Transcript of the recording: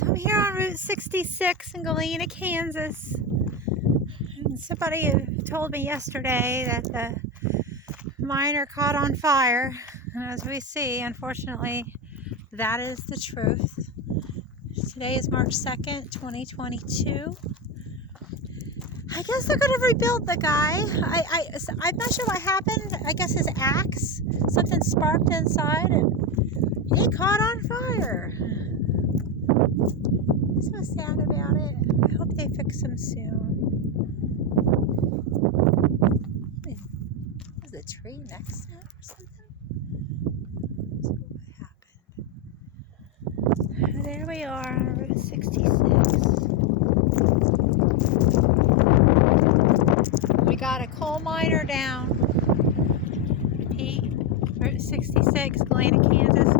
So I'm here on Route 66 in Galena, Kansas. And somebody told me yesterday that the miner caught on fire. And as we see, unfortunately, that is the truth. Today is March 2nd, 2022. I guess they're going to rebuild the guy. I'm not sure what happened. I guess his axe, something sparked inside and it caught on fire. I'm so sad about it. I hope they fix him soon. Is a tree next to him or something? So what happened? There we are on Route 66. We got a coal miner down. Route 66, Galena, Kansas.